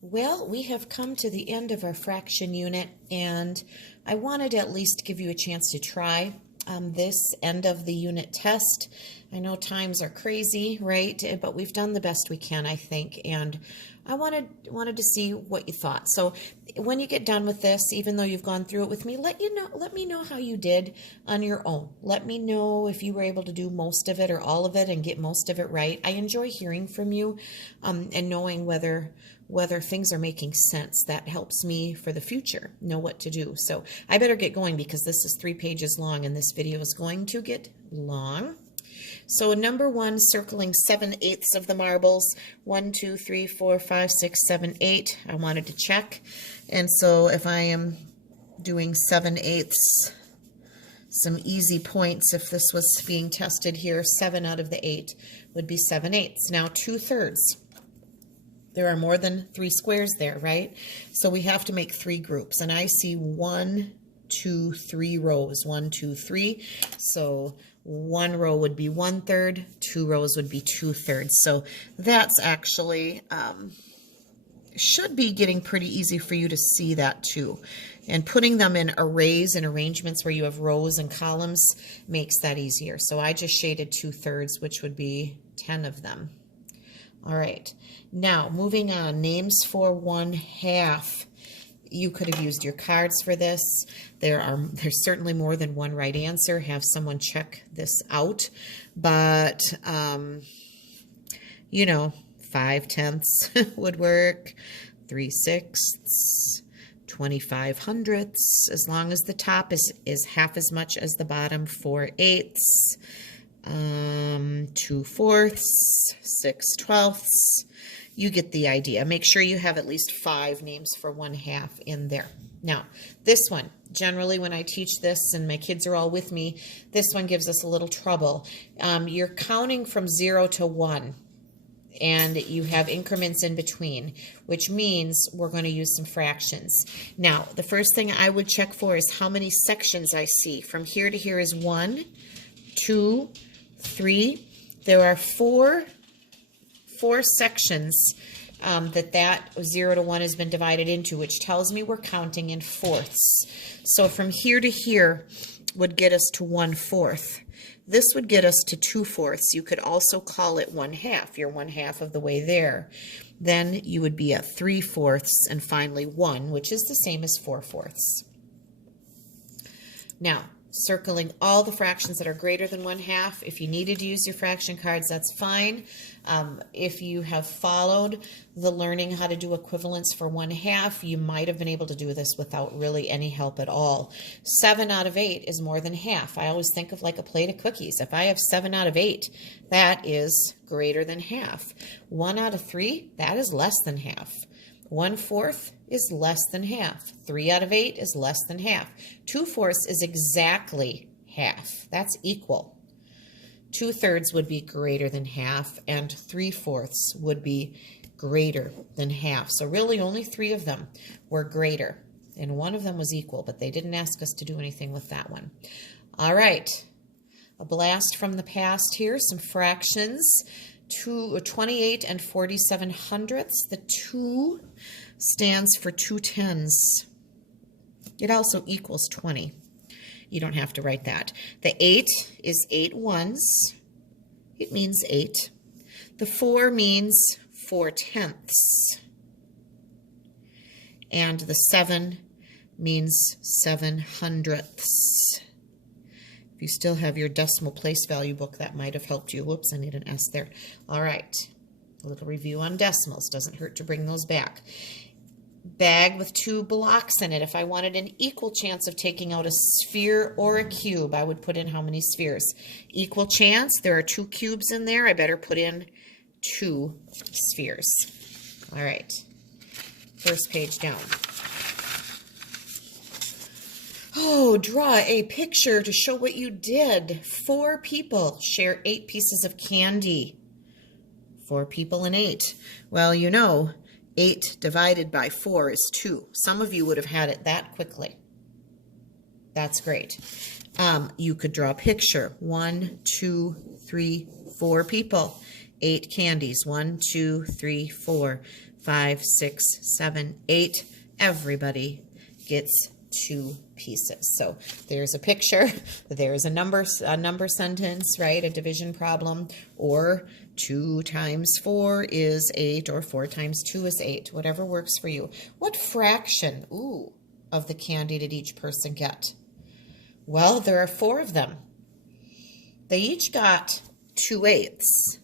Well, we have come to the end of our fraction unit, and I wanted to at least give you a chance to try this end of the unit test. I know times are crazy, right? But we've done the best we can, I think, and I wanted to see what you thought. So when you get done with this, even though you've gone through it with me, let me know how you did on your own. Let me know if you were able to do most of it or all of it and get most of it right. I enjoy hearing from you and knowing whether things are making sense. That helps me for the future know what to do. So I better get going because this is 3 pages long and this video is going to get long. So number 1, circling 7/8 of the marbles. 1, 2, 3, 4, 5, 6, 7, 8. I wanted to check. And so if I am doing 7/8, some easy points if this was being tested here, 7 out of the 8 would be 7/8. Now 2/3. There are more than 3 squares there, right? So we have to make 3 groups. And I see 1, 2, 3 rows. 1, 2, 3. So 1 row would be 1/3. 2 rows would be 2/3. So that's actually should be getting pretty easy for you to see that too. And putting them in arrays and arrangements where you have rows and columns makes that easier. So I just shaded 2/3, which would be 10 of them. All right, now moving on, names for 1/2. You could have used your cards for this. There's certainly more than one right answer. Have someone check this out. But, you know, 5/10 would work, 3/6, 25/100, as long as the top is half as much as the bottom, 4/8. 2/4, 6/12. You get the idea. Make sure you have at least 5 names for 1/2 in there. Now, this one, generally when I teach this and my kids are all with me, this one gives us a little trouble. You're counting from 0 to 1, and you have increments in between, which means we're going to use some fractions. Now, the first thing I would check for is how many sections I see. From here to here is 1, 2, 3. There are four sections that 0 to 1 has been divided into, which tells me we're counting in fourths. So from here to here would get us to 1/4. This would get us to 2/4. You could also call it 1/2. You're 1/2 of the way there. Then you would be at 3/4 and finally 1, which is the same as 4/4. Now, circling all the fractions that are greater than 1/2. If you needed to use your fraction cards, that's fine. If you have followed the learning how to do equivalents for 1/2, you might have been able to do this without really any help at all. 7 out of 8 is more than half. I always think of like a plate of cookies. If I have 7 out of 8, that is greater than half. 1 out of 3, that is less than half. 1/4 is less than half. 3 out of 8 is less than half. 2/4 is exactly half. That's equal. 2/3 would be greater than half, and 3/4 would be greater than half. So really only 3 of them were greater, and 1 of them was equal, but they didn't ask us to do anything with that one. All right, a blast from the past here, some fractions. 28 and 47/100. The 2 stands for 2/10. It also equals 20. You don't have to write that. The 8 is 8 ones. It means 8. The 4 means 4/10. And the 7 means 7/100. If you still have your decimal place value book, that might have helped you. Whoops, I need an S there. All right, a little review on decimals. Doesn't hurt to bring those back. Bag with 2 blocks in it. If I wanted an equal chance of taking out a sphere or a cube, I would put in how many spheres. Equal chance, there are 2 cubes in there. I better put in 2 spheres. All right, first page down. Oh, draw a picture to show what you did. 4 people share 8 pieces of candy. 4 people and 8. Well, you know, 8 divided by 4 is 2. Some of you would have had it that quickly. That's great. You could draw a picture. 1, 2, 3, 4 people. 8 candies. 1, 2, 3, 4. 5, 6, 7, 8. Everybody gets 2 pieces. So there's a picture, there's a number sentence, right? A division problem, or 2 times 4 is 8, or 4 times 2 is 8, whatever works for you. What fraction, of the candy did each person get? Well, there are 4 of them. They each got 2/8,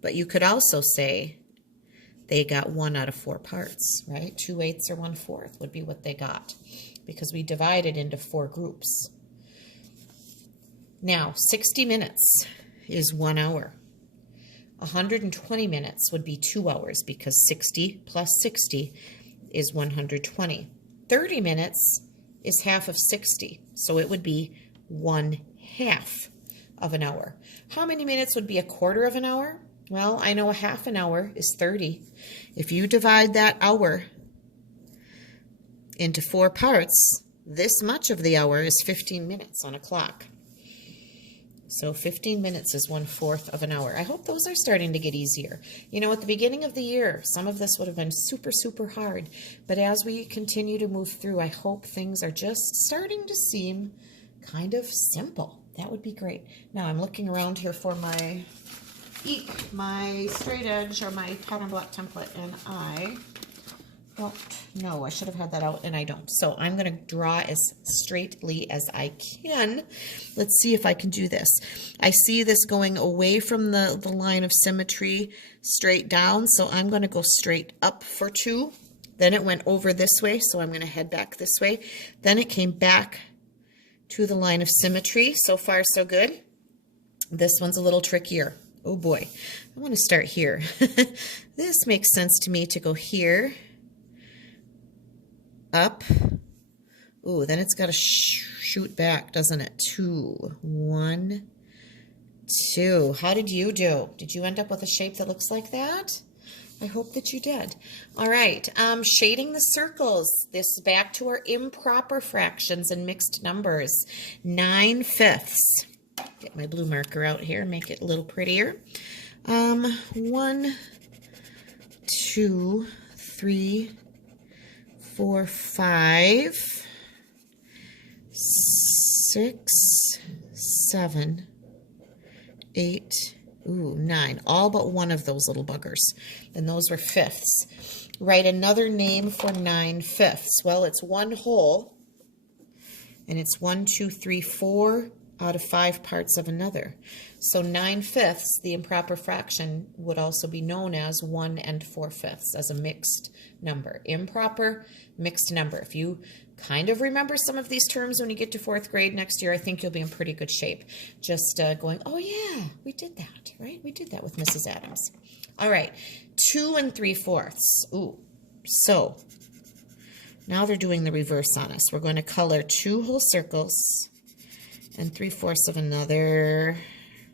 but you could also say they got 1 out of 4 parts, right? 2/8 or 1/4 would be what they got, because we divided into 4 groups. Now, 60 minutes is 1 hour. 120 minutes would be 2 hours, because 60 plus 60 is 120. 30 minutes is half of 60, so it would be 1/2 of an hour. How many minutes would be a quarter of an hour? Well, I know a half an hour is 30. If you divide that hour into 4 parts, this much of the hour is 15 minutes on a clock. So 15 minutes is 1/4 of an hour. I hope those are starting to get easier. You know, at the beginning of the year, some of this would have been super, super hard. But as we continue to move through, I hope things are just starting to seem kind of simple. That would be great. Now I'm looking around here for my straight edge or my pattern block template, and I don't know. I should have had that out, and I don't. So I'm going to draw as straightly as I can. Let's see if I can do this. I see this going away from the line of symmetry straight down, so I'm going to go straight up for 2. Then it went over this way, so I'm going to head back this way. Then it came back to the line of symmetry. So far, so good. This one's a little trickier. Oh boy, I want to start here. This makes sense to me to go here, up. Ooh, then it's got to shoot back, doesn't it? 2, 1, 2. How did you do? Did you end up with a shape that looks like that? I hope that you did. All right, shading the circles. This is back to our improper fractions and mixed numbers. 9/5. Get my blue marker out here, make it a little prettier. 1, 2, 3, 4, 5, 6, 7, 8, 9. All but one of those little buggers. And those were fifths. Write another name for 9/5. Well, it's one whole, and it's 1, 2, 3, 4 out of 5 parts of another. So 9/5, the improper fraction, would also be known as 1 4/5, as a mixed number. Improper, mixed number. If you kind of remember some of these terms when you get to 4th grade next year, I think you'll be in pretty good shape. Just going, oh yeah, we did that, right? We did that with Mrs. Adams. All right, 2 3/4. Ooh, so now they're doing the reverse on us. We're going to color 2 whole circles and 3/4 of another.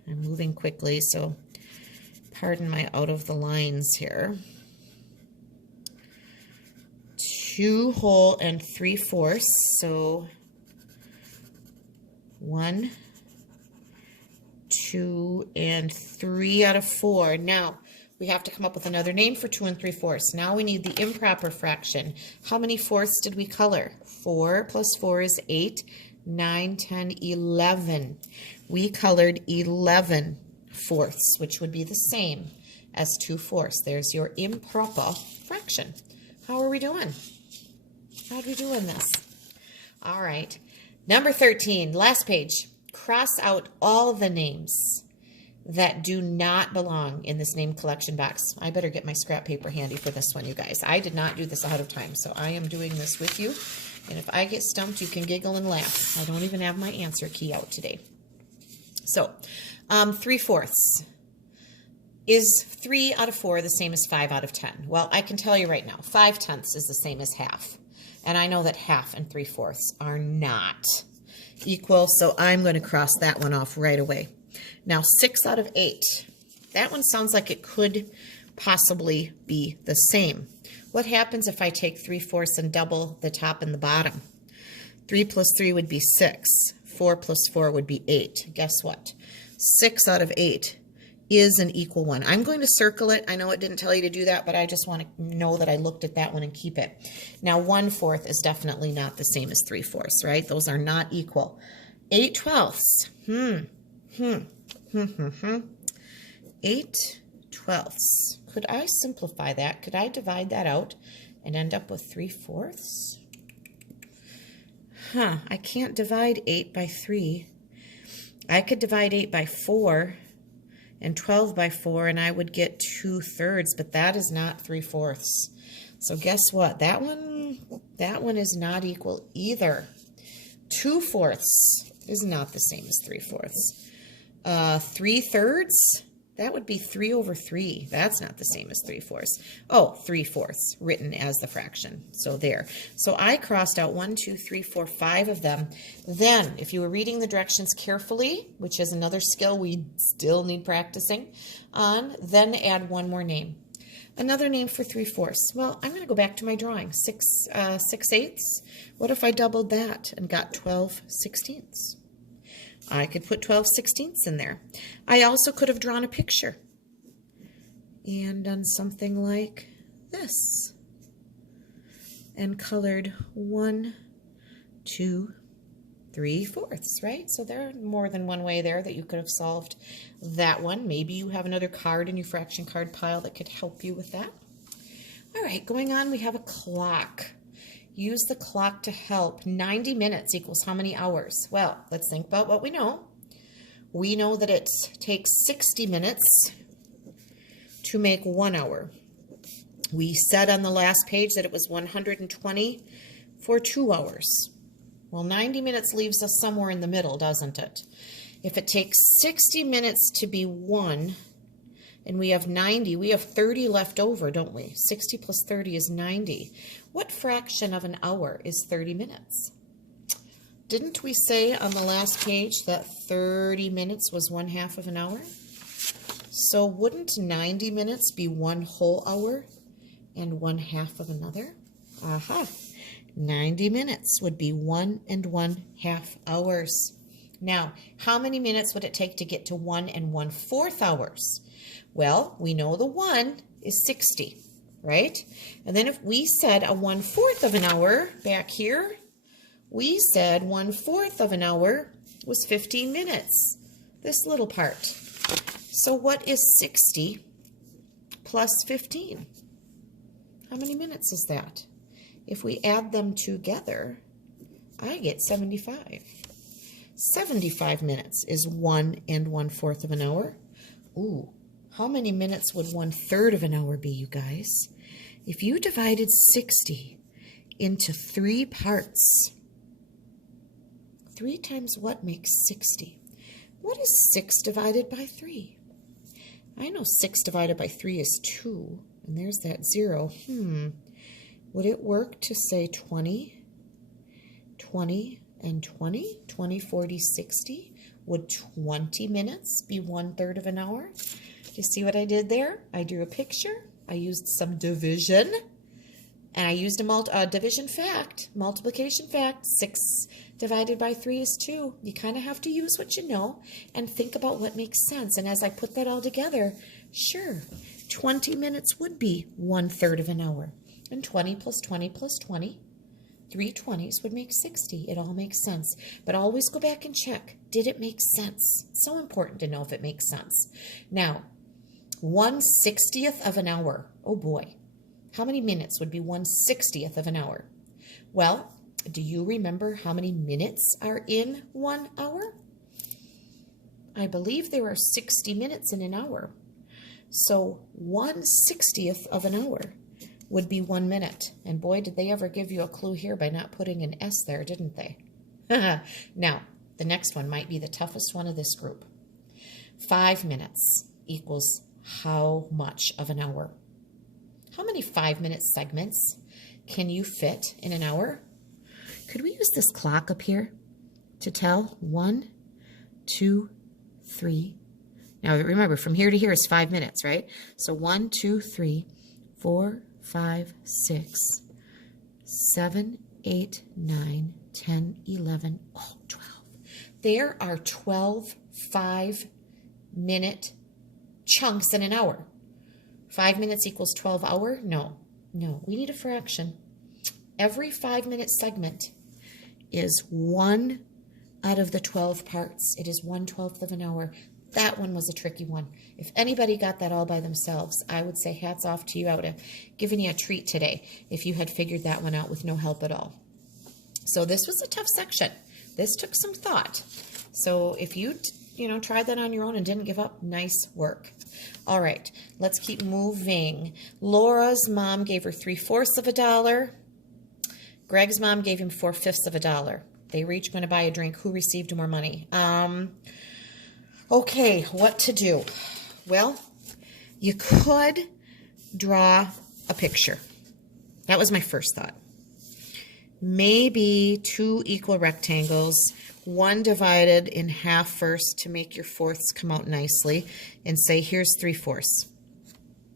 I'm moving quickly, so pardon my out of the lines here. 2 whole and 3/4, so 1, 2, and 3 out of 4. Now, we have to come up with another name for 2 3/4. Now we need the improper fraction. How many fourths did we color? 4 plus 4 is 8, 9, 10, 11. We colored 11 fourths, which would be the same as 2/4. There's your improper fraction. How are we doing? How are we doing this? All right. Number 13, last page. Cross out all the names that do not belong in this name collection box. I better get my scrap paper handy for this one, you guys. I did not do this ahead of time, so I am doing this with you. And if I get stumped, you can giggle and laugh. I don't even have my answer key out today. So, 3/4. Is 3 out of 4 the same as 5 out of 10? Well, I can tell you right now, 5/10 is the same as half. And I know that half and 3/4 are not equal, so I'm going to cross that one off right away. Now, 6 out of 8. That one sounds like it could possibly be the same. What happens if I take 3/4 and double the top and the bottom? 3 plus 3 would be 6. 4 plus 4 would be 8. Guess what? 6 out of 8 is an equal one. I'm going to circle it. I know it didn't tell you to do that, but I just want to know that I looked at that one and keep it. Now, 1/4 is definitely not the same as 3/4, right? Those are not equal. 8/12. 8/12. Could I simplify that? Could I divide that out and end up with 3/4? I can't divide 8 by 3. I could divide 8 by 4 and 12 by 4, and I would get 2/3, but that is not 3/4. So guess what? That one is not equal either. 2/4 is not the same as 3/4. 3/3, that would be 3/3. That's not the same as 3/4. Oh, 3/4 written as the fraction. So there. So I crossed out 1, 2, 3, 4, 5 of them. Then, if you were reading the directions carefully, which is another skill we still need practicing on, then add one more name. Another name for 3/4. Well, I'm going to go back to my drawing. 6/8. What if I doubled that and got 12/16? I could put 12/16 in there. I also could have drawn a picture and done something like this and colored 1, 2, 3/4, right? So there are more than one way there that you could have solved that one. Maybe you have another card in your fraction card pile that could help you with that. All right, going on, we have a clock. Use the clock to help. 90 minutes equals how many hours? Well, let's think about what we know. We know that it takes 60 minutes to make 1 hour. We said on the last page that it was 120 for 2 hours. Well, 90 minutes leaves us somewhere in the middle, doesn't it? If it takes 60 minutes to be 1, and we have 90, we have 30 left over, don't we? 60 plus 30 is 90. What fraction of an hour is 30 minutes? Didn't we say on the last page that 30 minutes was 1/2 of an hour? So wouldn't 90 minutes be 1 whole hour and 1/2 of another? 90 minutes would be 1 1/2 hours. Now, how many minutes would it take to get to 1 1/4 hours? Well, we know the 1 is 60, right? And then if we said a 1/4 of an hour back here, we said 1/4 of an hour was 15 minutes, this little part. So what is 60 plus 15? How many minutes is that? If we add them together, I get 75. 75 minutes is 1 1/4 of an hour. Ooh, how many minutes would 1/3 of an hour be, you guys? If you divided 60 into 3 parts, 3 times what makes 60? What is 6 divided by 3? I know 6 divided by 3 is 2, and there's that 0. Would it work to say 20, 20, and 20? 20, 40, 60? Would 20 minutes be 1/3 of an hour? Do you see what I did there? I drew a picture. I used some division. And I used a division fact, multiplication fact. 6 divided by 3 is 2. You kind of have to use what you know and think about what makes sense. And as I put that all together, sure, 20 minutes would be 1/3 of an hour. And 20 plus 20 plus 20, 3 20s would make 60. It all makes sense. But always go back and check. Did it make sense? It's so important to know if it makes sense. Now, 1/60th of an hour. Oh boy. How many minutes would be 1/60th of an hour? Well, do you remember how many minutes are in 1 hour? I believe there are 60 minutes in an hour. So 1/60th of an hour would be 1 minute. And boy, did they ever give you a clue here by not putting an S there, didn't they? Now, the next one might be the toughest one of this group. 5 minutes equals how much of an hour? How many 5-minute segments can you fit in an hour? Could we use this clock up here to tell? 1, 2, 3. Now remember, from here to here is 5 minutes, right? So 1, 2, 3, 4, 5, 6, 7, 8, 9, 10, 11, 12. There are 12 5-minute chunks in an hour. 5 minutes equals 12 hour? No, we need a fraction. Every 5-minute segment is 1 out of the 12 parts. It is 1/12 of an hour. That one was a tricky one. If anybody got that all by themselves, I would say hats off to you. I would have given you a treat today if you had figured that one out with no help at all. So this was a tough section. This took some thought. So if you tried that on your own and didn't give up, nice work. All right, let's keep moving. Laura's mom gave her 3/4 of a dollar. Greg's mom gave him 4/5 of a dollar. They were each going to buy a drink. Who received more money? Okay, what to do? Well, you could draw a picture. That was my first thought. Maybe 2 equal rectangles, one divided in half first to make your fourths come out nicely, and say, here's 3/4.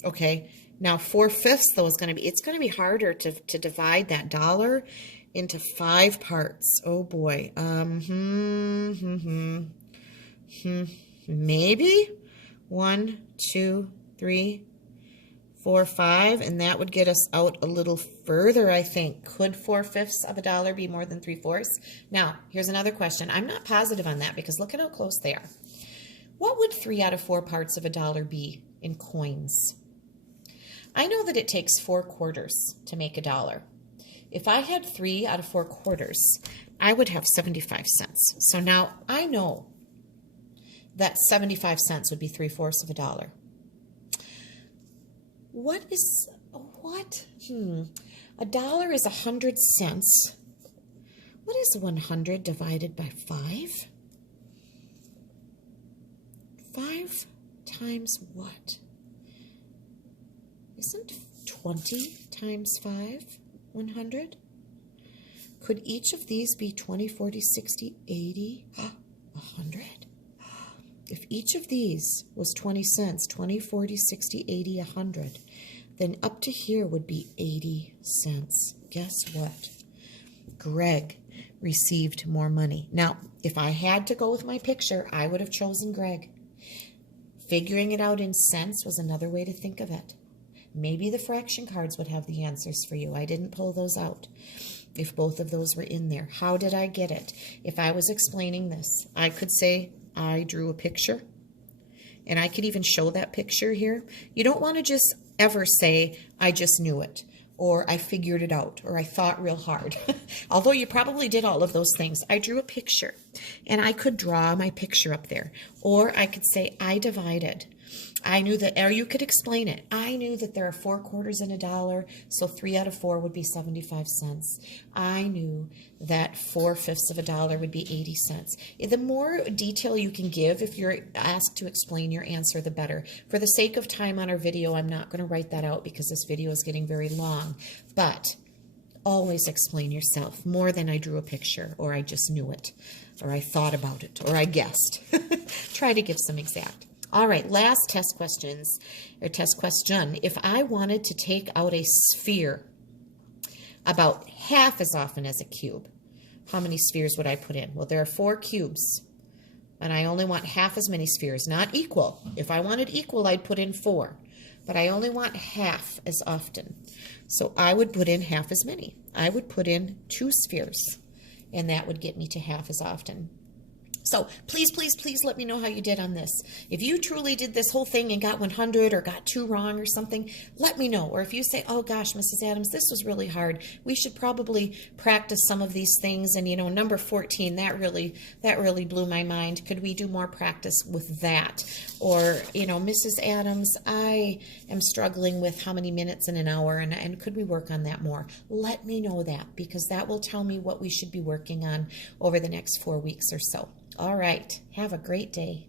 Okay, now 4/5 though is it's going to be harder to divide that dollar into 5 parts. Oh boy. Maybe 1, 2, 3, 4, 5, and that would get us out a little further, I think. Could 4/5 of a dollar be more than 3/4? Now, here's another question. I'm not positive on that because look at how close they are. What would 3 out of 4 parts of a dollar be in coins? I know that it takes 4 quarters to make a dollar. If I had 3 out of 4 quarters, I would have 75 cents. So now I know that 75 cents would be 3/4 of a dollar. A dollar is 100 cents. What is 100 divided by 5? 5 times what? Isn't 20 times 5 100? Could each of these be 20, 40, 60, 80, 100? If each of these was 20 cents, 20, 40, 60, 80, 100, then up to here would be 80 cents. Guess what? Greg received more money. Now, if I had to go with my picture, I would have chosen Greg. Figuring it out in cents was another way to think of it. Maybe the fraction cards would have the answers for you. I didn't pull those out. If both of those were in there, how did I get it? If I was explaining this, I could say I drew a picture, and I could even show that picture here. You don't want to just ever say, I just knew it, or I figured it out, or I thought real hard. Although you probably did all of those things. I drew a picture, and I could draw my picture up there, or I could say I divided. I knew that, or you could explain it. I knew that there are 4 quarters in a dollar, so 3 out of 4 would be 75 cents. I knew that 4/5 of a dollar would be 80 cents. The more detail you can give, if you're asked to explain your answer, the better. For the sake of time on our video, I'm not going to write that out because this video is getting very long. But always explain yourself more than I drew a picture, or I just knew it, or I thought about it, or I guessed. Try to give some exact. All right, last test question. If I wanted to take out a sphere about half as often as a cube, how many spheres would I put in? Well, there are 4 cubes, and I only want half as many spheres, not equal. If I wanted equal, I'd put in 4, but I only want half as often. So I would put in half as many. I would put in 2 spheres, and that would get me to half as often. So please, please, please let me know how you did on this. If you truly did this whole thing and got 100 or got 2 wrong or something, let me know. Or if you say, oh gosh, Mrs. Adams, this was really hard. We should probably practice some of these things. And number 14, that really blew my mind. Could we do more practice with that? Or, Mrs. Adams, I am struggling with how many minutes in an hour, and could we work on that more? Let me know that, because that will tell me what we should be working on over the next 4 weeks or so. All right. Have a great day.